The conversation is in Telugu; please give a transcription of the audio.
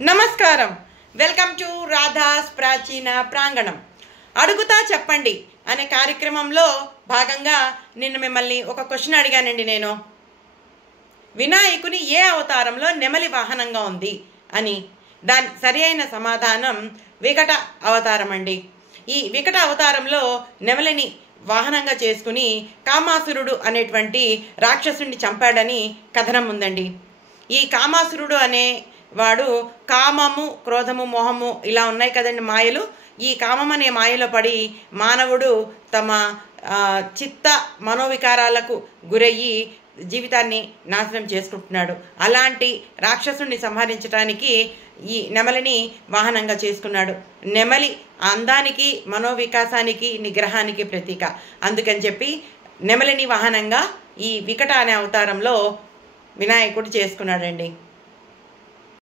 నమస్కారం. వెల్కమ్ టు రాధాస్ ప్రాచీన ప్రాంగణం. అడుగుతా చెప్పండి అనే కార్యక్రమంలో భాగంగా నిన్న మిమ్మల్ని ఒక క్వశ్చన్ అడిగానండి. నేను వినాయకుని ఏ అవతారంలో నెమలి వాహనంగా ఉంది అని. దాని సరి అయిన సమాధానం వికట అవతారం అండి. ఈ వికట అవతారంలో నెమలిని వాహనంగా చేసుకుని కామాసురుడు అనేటువంటి రాక్షసుడిని చంపాడని కథనం ఉందండి. ఈ కామాసురుడు అనే వాడు కామము, క్రోధము, మోహము ఇలా ఉన్నాయి కదండి మాయలు. ఈ కామం అనే మాయలో పడి మానవుడు తమ చిత్త మనోవికారాలకు గురయ్యి జీవితాన్ని నాశనం చేసుకుంటున్నాడు. అలాంటి రాక్షసుని సంహరించడానికి ఈ నెమలిని వాహనంగా చేసుకున్నాడు. నెమలి అందానికి, మనోవికాసానికి, నిగ్రహానికి ప్రతీక. అందుకని చెప్పి నెమలిని వాహనంగా ఈ వికట అనే అవతారంలో వినాయకుడు చేసుకున్నాడండి.